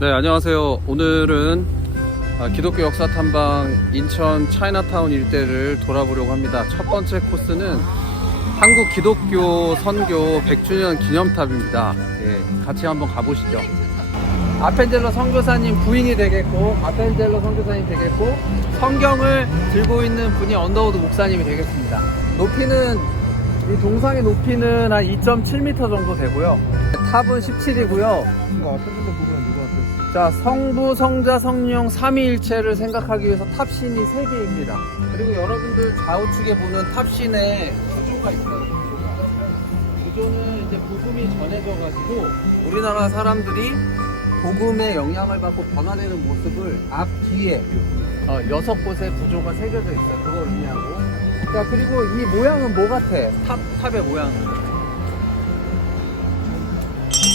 네, 안녕하세요. 오늘은 기독교 역사 탐방 인천 차이나타운 일대를 돌아보려고 합니다. 첫 번째 코스는 한국 기독교 선교 100주년 기념탑입니다. 네, 같이 한번 가보시죠. 아펜젤러 선교사님 부인이 되겠고, 아펜젤러 선교사님 되겠고, 성경을 들고 있는 분이 언더우드 목사님이 되겠습니다. 높이는, 이 동상의 높이는 한 2.7m 정도 되고요. 탑은 17이고요. 아펜젤러 부부는 누구한테? 자, 성부, 성자, 성령 삼위일체를 생각하기 위해서 탑신이 3개입니다. 그리고 여러분들 좌우측에 보는 탑신에 구조가 있어요. 구조는 이제 복음이 전해져가지고 우리나라 사람들이 복음의 영향을 받고 변화되는 모습을 앞, 뒤에 6곳에 구조가 새겨져 있어요. 그걸 의미하고. 자, 그리고 이 모양은 뭐 같아? 탑의 모양은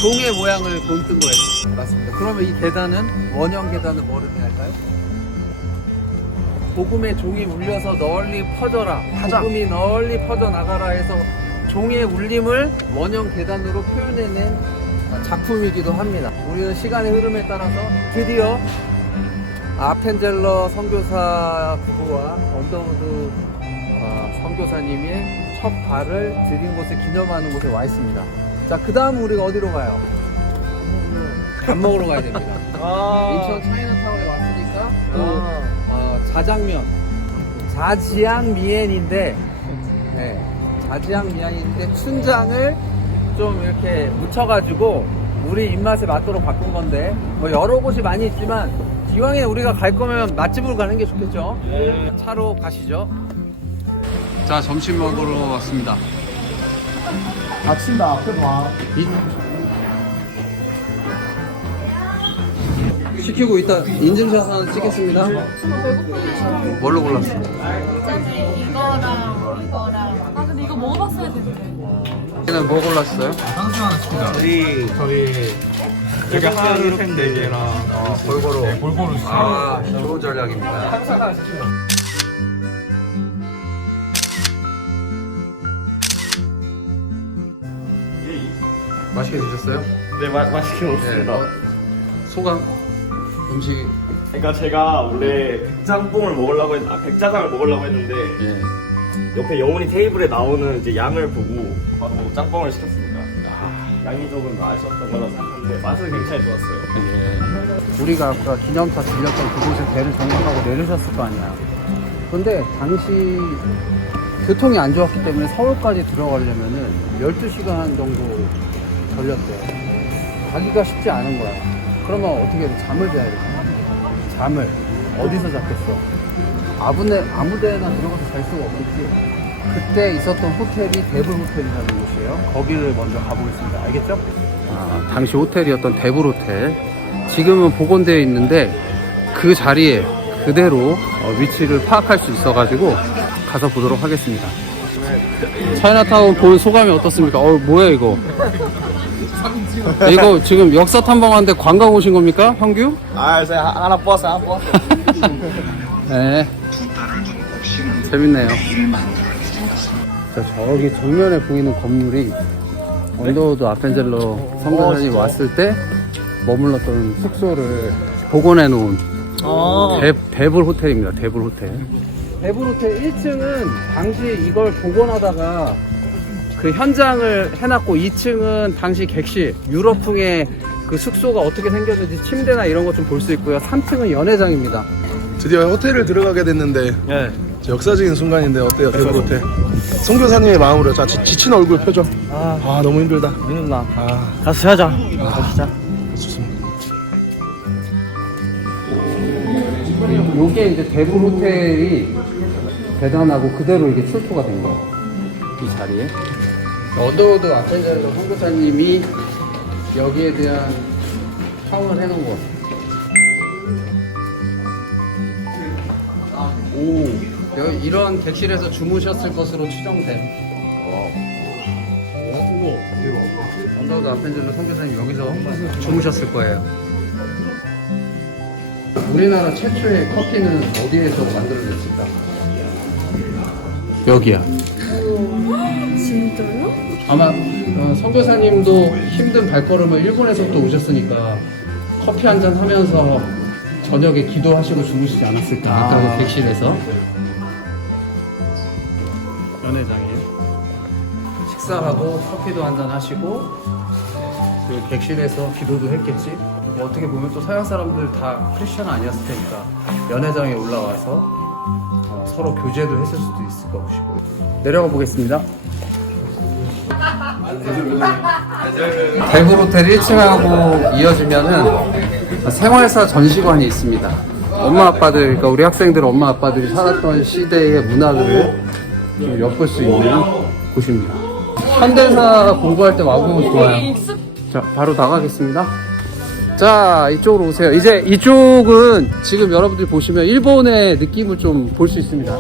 종의 모양을 본뜬 거예요. 맞습니다. 그러면 이 계단은, 원형 계단은 뭐를 의미할까요? 복음의 종이 울려서 널리 퍼져라, 복음이 널리 퍼져나가라 해서 종의 울림을 원형 계단으로 표현해낸 작품이기도 합니다. 우리는 시간의 흐름에 따라서 드디어 아펜젤러 선교사 부부와 언더우드 선교사님의 첫 발을 들인 곳을 기념하는 곳에 와 있습니다. 자, 그 다음 우리가 어디로 가요? 밥 먹으러 가야 됩니다. 인천 차이나타운에 왔으니까 자장면, 자지앙미엔인데, 네, 자지앙미엔인데 춘장을 좀 이렇게 묻혀가지고 우리 입맛에 맞도록 바꾼 건데, 뭐 여러 곳이 많이 있지만 기왕에 우리가 갈 거면 맛집으로 가는 게 좋겠죠? 차로 가시죠. 자, 점심 먹으러 왔습니다. 아침다 앞에 봐. 시키고 이따 인증샷 하나 찍겠습니다. 뭘로 골랐어? 이거랑 근데 이거 먹어봤어야 되는데. 얘는 뭐 골랐어요? 상수 하나 시키자. 저희 여기 한우 햄 4개랑 골고루. 네, 골고루 아, 좋은 전략입니다. 상수 하나 시키자. 맛있게 드셨어요? 네, 맛있게 먹었습니다. 소감? 음식. 그러니까 제가 원래 백짬뽕을 먹으려고 백짜장을 먹으려고 했는데 예. 옆에 영훈이 테이블에 나오는 이제 양을 보고 바로 짬뽕을 시켰습니다. 양이 조금 아쉬웠던 거라 생각하는데 맛은 굉장히 좋았어요. 예. 우리가 아까 기념탑 들렸던 그곳에 배를 정박하고 내리셨을 거 아니야. 근데 당시 교통이 안 좋았기 때문에 서울까지 들어가려면은 12시간 정도 걸렸대. 가기가 쉽지 않은 거야. 그러면 어떻게 해야 돼? 잠을 자야 돼. 잠을 어디서 잤겠어? 아무 데나 들어가서 잘 수가 없겠지. 그때 있었던 호텔이 대불 호텔이라는 곳이에요. 거기를 먼저 가보겠습니다. 알겠죠? 당시 호텔이었던 대불 호텔. 지금은 복원되어 있는데 그 자리에 그대로 위치를 파악할 수 있어가지고 가서 보도록 하겠습니다. 차이나타운 본 소감이 어떻습니까? 뭐야 이거? 이거 지금 역사 탐방하는데 관광 오신 겁니까? 형규? 제가 하나 뽑았어요. 네. 재밌네요. 자, 저기 정면에 보이는 건물이 언더우드 아펜젤러 선교사님 왔을 때 머물렀던 숙소를 복원해 놓은 대불 호텔입니다. 대불 호텔. 대불 호텔 1층은 당시 이걸 복원하다가 그 현장을 해놨고 2층은 당시 객실, 유럽풍의 그 숙소가 어떻게 생겨졌는지 침대나 이런 것 좀 볼 수 있고요. 3층은 연회장입니다. 드디어 호텔을 들어가게 됐는데 네. 역사적인 순간인데 어때요? 대구 호텔. 선교사님의 마음으로 자 지친 얼굴 표정. 아 너무 힘들다. 민훈아, 아 가서 자자. 가시자. 좋습니다. 요게 이제 대불 호텔이 대단하고 그대로 이게 출토가 된 거예요. 이 자리에. 언더우드 아펜젤러 선교사님이 여기에 대한 평을 해놓은 것. 이런 객실에서 주무셨을 것으로 추정됨. 언더우드 아펜젤러 선교사님 여기서 주무셨을 거예요. 우리나라 최초의 커피는 어디에서 만들어졌을까? 여기야. 진짜요? 아마 선교사님도 힘든 발걸음을 일본에서 또 오셨으니까 커피 한잔 하면서 저녁에 기도하시고 주무시지 않았을까? 아까 그 객실에서. 연회장이에요. 식사하고 커피도 한잔 하시고 그 객실에서 기도도 했겠지. 뭐 어떻게 보면 또 서양 사람들 다 크리스천 아니었을 테니까 연회장에 올라와서 서로 교제도 했을 수도 있을 것이고. 내려가 보겠습니다. 대구 호텔 1층하고 이어지면은 생활사 전시관이 있습니다. 엄마 아빠들, 그러니까 우리 학생들 엄마 아빠들이 살았던 시대의 문화를 좀 엿볼 수 있는 곳입니다. 현대사 공부할 때 와보면 좋아요. 자, 바로 나가겠습니다. 자, 이쪽으로 오세요. 이제 이쪽은 지금 여러분들 보시면 일본의 느낌을 좀 볼 수 있습니다.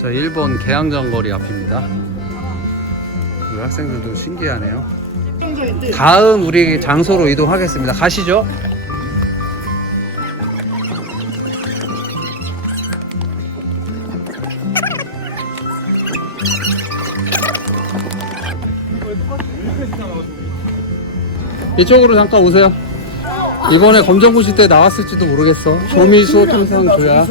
자, 일본 계양장거리 앞입니다. 우리 학생들도 신기하네요. 다음 우리 장소로 이동하겠습니다. 가시죠. 이쪽으로 잠깐 오세요. 이번에 검정고시 때 나왔을지도 모르겠어. 조미수 통상 조약.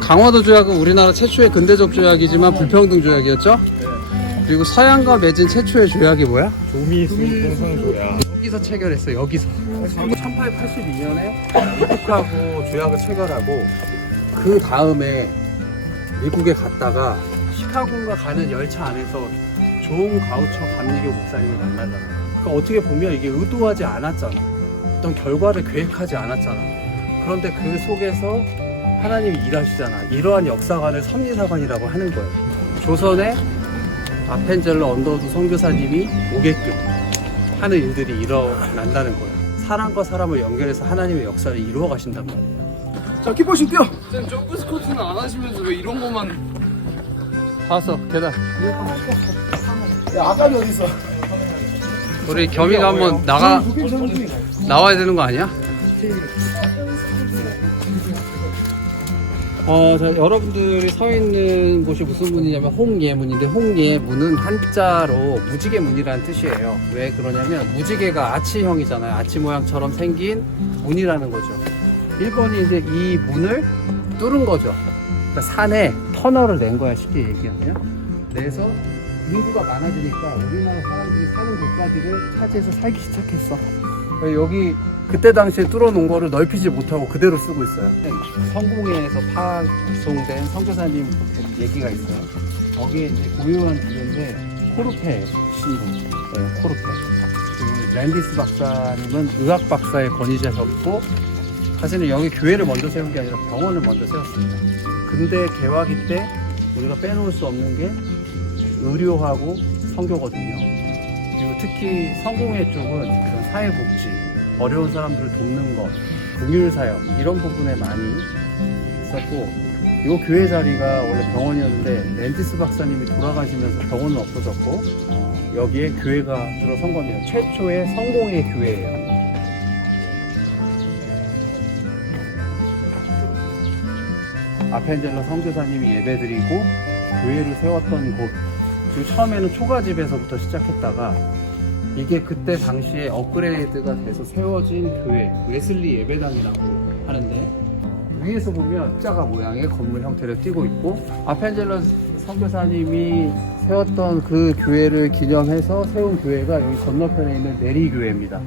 강화도 조약은 우리나라 최초의 근대적 조약이지만 불평등 조약이었죠. 그리고 서양과 맺은 최초의 조약이 뭐야? 조미수 통상 조약. 여기서 체결했어. 여기서 1882년에 미국하고 조약을 체결하고 그 다음에 미국에 갔다가 시카고인가 가는 열차 안에서 존 가우처 감리교 목사님을 만나잖아요. 그러니까 어떻게 보면 이게 의도하지 않았잖아. 어떤 결과를 계획하지 않았잖아. 그런데 그 속에서 하나님이 일하시잖아. 이러한 역사관을 섭리사관이라고 하는 거예요. 조선에 아펜젤러 언더우드 선교사님이 오게끔 하는 일들이 일어난다는 거예요. 사람과 사람을 연결해서 하나님의 역사를 이루어 가신단 말이에요. 자, 키퍼신 뛰어. 쌤 점프 스쿼트는 안 하시면서 왜 이런 것만 봤어? 계단. 야, 아까비 어디 있어? 우리 겸이가 한번 나와야 되는 거 아니야? 자, 여러분들이 서 있는 곳이 무슨 문이냐면 홍예문인데, 홍예문은 한자로 무지개문이라는 뜻이에요. 왜 그러냐면 무지개가 아치형이잖아요. 아치 모양처럼 생긴 문이라는 거죠. 일본이 이제 이 문을 뚫은 거죠. 그러니까 산에 터널을 낸 거야, 쉽게 얘기하면. 내서 인구가 많아지니까 우리나라 사람들이 사는 곳까지를 차지해서 살기 시작했어. 여기 그때 당시에 뚫어놓은 거를 넓히지 못하고 그대로 쓰고 있어요. 성공회에서 파송된 선교사님 얘기가 있어요. 거기에 이제 고유한 주제인데 코르페 신부, 네, 코르페. 그리고 랜디스 박사님은 의학 박사의 권위자셨고, 사실은 여기 교회를 먼저 세운 게 아니라 병원을 먼저 세웠습니다. 근대 개화기 때 우리가 빼놓을 수 없는 게 의료하고 선교거든요. 그리고 특히 성공회 쪽은 이런 사회복지, 어려운 사람들을 돕는 것, 긍휼사역 이런 부분에 많이 있었고, 이 교회 자리가 원래 병원이었는데 랜디스 박사님이 돌아가시면서 병원은 없어졌고, 여기에 교회가 들어선 겁니다. 최초의 성공회 교회예요. 아펜젤러 선교사님이 예배드리고 교회를 세웠던 곳. 그리고 처음에는 초가집에서부터 시작했다가 이게 그때 당시에 업그레이드가 돼서 세워진 교회, 웨슬리 예배당이라고 하는데, 위에서 보면 십자가 모양의 건물 형태를 띠고 있고, 아펜젤러 선교사님이 세웠던 그 교회를 기념해서 세운 교회가 여기 건너편에 있는 내리교회입니다.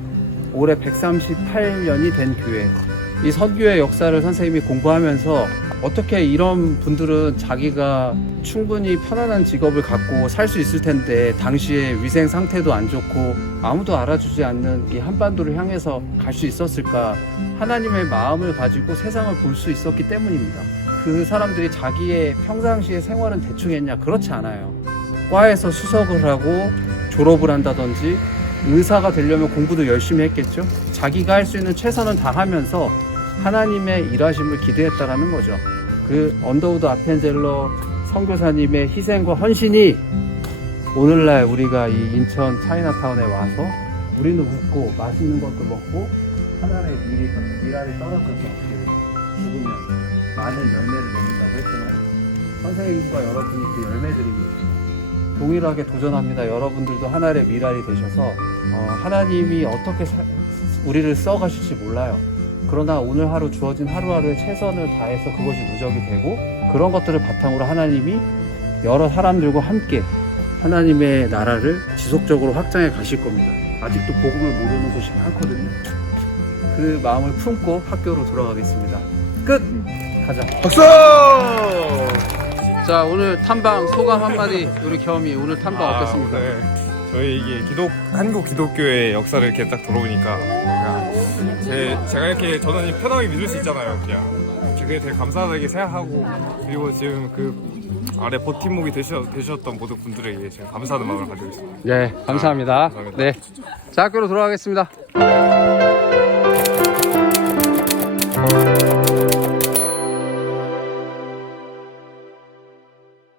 올해 138년이 된 교회. 이 선교의 역사를 선생님이 공부하면서 어떻게 이런 분들은 자기가 충분히 편안한 직업을 갖고 살 수 있을 텐데 당시에 위생 상태도 안 좋고 아무도 알아주지 않는 이 한반도를 향해서 갈 수 있었을까? 하나님의 마음을 가지고 세상을 볼 수 있었기 때문입니다. 그 사람들이 자기의 평상시의 생활은 대충 했냐? 그렇지 않아요. 과에서 수석을 하고 졸업을 한다든지 의사가 되려면 공부도 열심히 했겠죠. 자기가 할 수 있는 최선은 다 하면서 하나님의 일하심을 기대했다라는 거죠. 그 언더우드 아펜젤러 선교사님의 희생과 헌신이 오늘날 우리가 이 인천 차이나타운에 와서 우리는 웃고 맛있는 것도 먹고 하나님의 미랄이 떨어져서 죽으면 많은 열매를 맺는다고 했잖아요. 선생님과 여러분이 그 열매들입니다. 동일하게 도전합니다. 여러분들도 하나님의 미랄이 되셔서 하나님이 어떻게 우리를 써가실지 몰라요. 그러나 오늘 하루 주어진 하루하루에 최선을 다해서 그것이 누적이 되고 그런 것들을 바탕으로 하나님이 여러 사람들과 함께 하나님의 나라를 지속적으로 확장해 가실 겁니다. 아직도 복음을 모르는 곳이 많거든요. 그 마음을 품고 학교로 돌아가겠습니다. 끝! 가자. 박수! 자, 오늘 탐방 소감 한마디. 우리 겸이 오늘 탐방 어땠습니까? 네. 저희 이게 한국 기독교의 역사를 이렇게 딱 들어보니까 그냥 제가 이렇게 저는 편하게 믿을 수 있잖아요. 그냥 그게 되게 감사하게 생각하고 그리고 지금 그 아래 버팀목이 되셨던 모든 분들에게 제가 감사하는 마음을 가지고 있습니다. 네, 감사합니다. 감사합니다. 네. 자, 학교로 돌아가겠습니다.